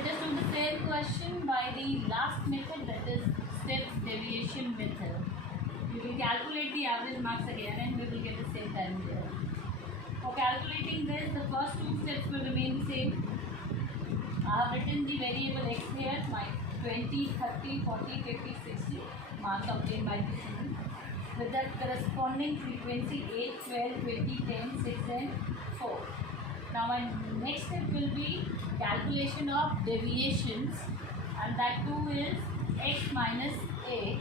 will just do the same question by the last method, that is step deviation method. We will calculate the average marks again and we will get the same time there. For calculating this, the first two steps will remain the same. I have written the variable x here, my 20, 30, 40, 50, 60 marks obtained by the student with the corresponding frequency 8, 12, 20, 10, 6 and 4. Now my next step will be calculation of deviations, and that too is x minus a,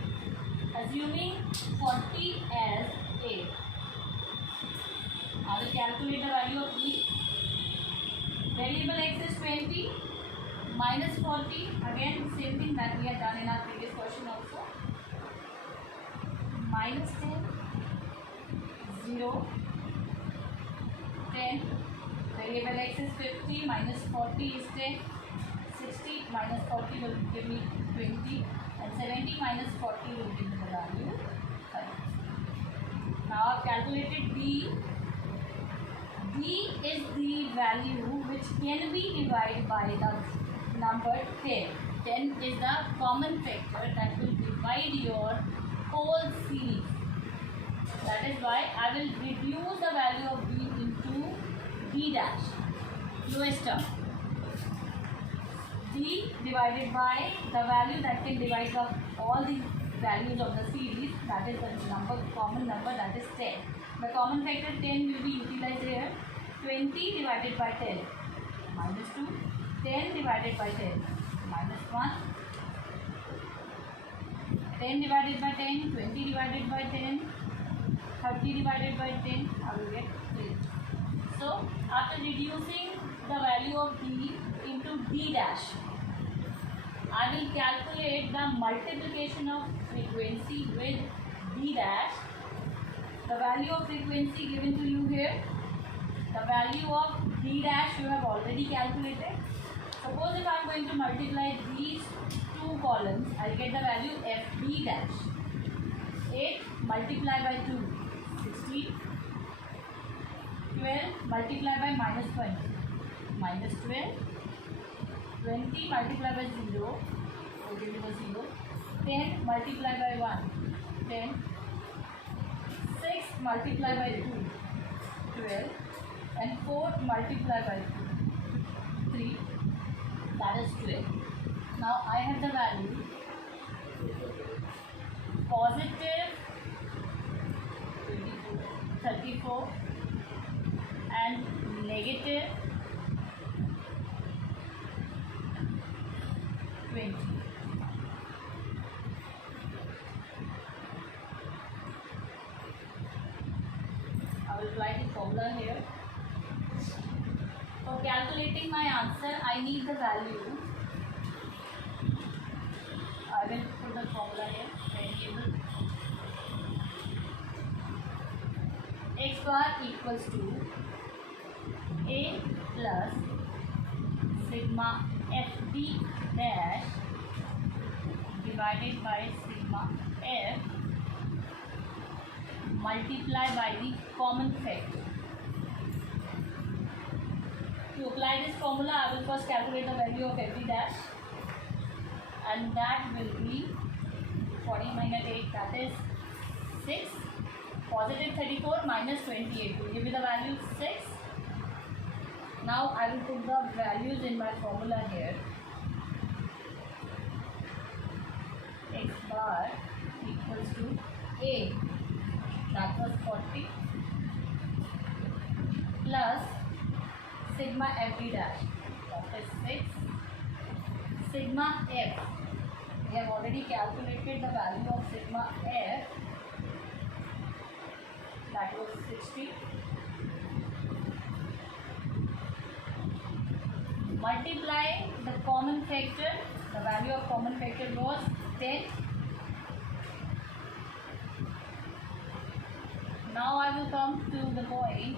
assuming 40 as a. I will calculate the value of e. Variable x is 20 minus 40, again the same thing that we had done in our previous question also. Minus 10, 0, 10. Variable x is 50 minus 40 is 10. 60 minus 40 will give me 20, and 70 minus 40 will give me the value 5. Now I have calculated d. D is the value which can be divided by the number 10. 10 is the common factor that will divide your whole series. That is why I will reduce the value of d into d dash, lowest term. D divided by the value that can divide all the values of the series, that is the common number, that is 10. The common factor 10 will be utilized here. 20 divided by 10, minus 2. 10 divided by 10, minus 1. 10 divided by 10, 20 divided by 10, 30 divided by 10, I will get 3. So, after reducing the value of d into d dash, I will calculate the multiplication of frequency with d dash. The value of frequency given to you here. The value of d dash you have already calculated. Suppose if I am going to multiply these two columns, I will get the value fd dash. 8 multiplied by 2, 16. 12 multiplied by minus 20, minus 12. 20 multiplied by 0, will give you the 0. 10 multiplied by 1, 10. 6 multiplied by 2, 12. And 4 multiplied by 2, 3, that is 12. Now I have the value positive 34 and negative 20. I will apply the formula here. For calculating my answer, I need the value. I will put the formula here. Variable x bar equals to a plus sigma fd dash divided by sigma f multiplied by the common factor. To apply this formula, I will first calculate the value of fd dash, and that will be 40 minus 8, that is 6. Positive 34 minus 28 will give me the value 6. Now I will put the values in my formula here. X bar equals to a, that was 40, plus sigma fd dash, that is 6. Sigma f, we have already calculated the value of sigma f, that was 60. Multiply the common factor, the value of common factor was 10. Now I will come to the point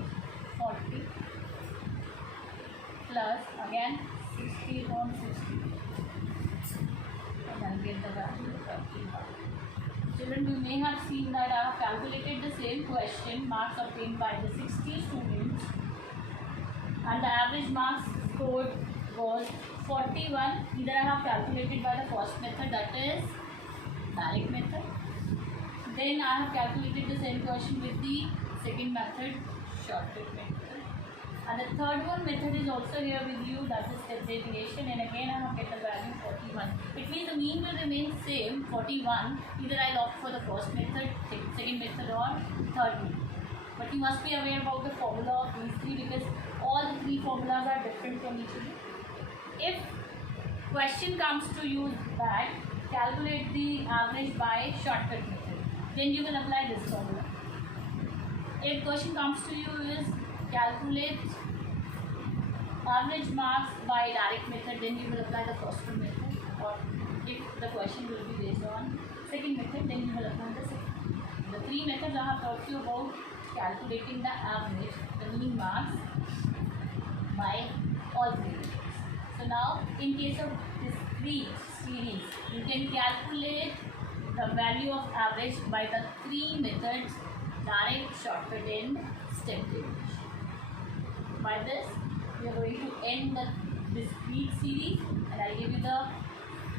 40 plus again 60 on 60 and then get the value of 35. Children, you may have seen that I have calculated the same question, marks obtained by the 60 students, and the average marks scored was 41. Either I have calculated by the first method, that is direct method. Then I have calculated the same question with the second method, shortcut method. And the third one method is also here with you, that is step deviation, and again I have get the value 41. It means the mean will remain same, 41. Either I opt for the first method, second method, or third method. But you must be aware about the formula of these three, because all the three formulas are different from each other. If question comes to you that calculate the average by shortcut method, then you will apply this formula. If question comes to you is calculate average marks by direct method, then you will apply the first one method. Or if the question will be based on second method, then you will apply the second. The three methods I have taught you about calculating the average, the mean marks by all three methods. So now in case of discrete series, you can calculate the value of average by the three methods: direct, shortcut, and step deviation. By this, we are going to end the discrete series, and I give you the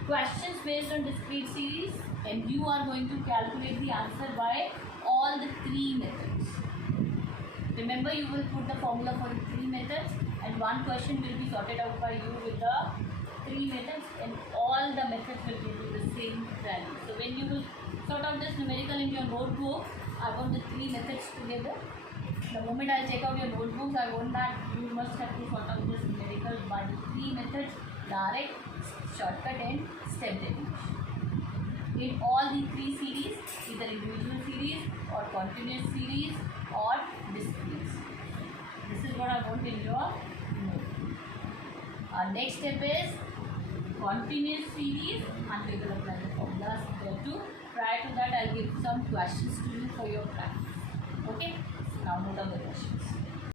questions based on discrete series, and you are going to calculate the answer by all the three methods. Remember, you will put the formula for the three methods, and one question will be sorted out by you with the three methods, and all the methods will give you the same value. So when you will sort out this numerical in your notebook, I want the three methods together. The moment I check out your notebooks, I want that you must have to sort out this numerical by the three methods: direct, shortcut, and step deviation. In all the three series, either individual series or continuous series or discrete series. This is what I want in your notebook. Our next step is continuous series, and we will apply the formulas there too. Prior to that, I'll give some questions to you for your practice.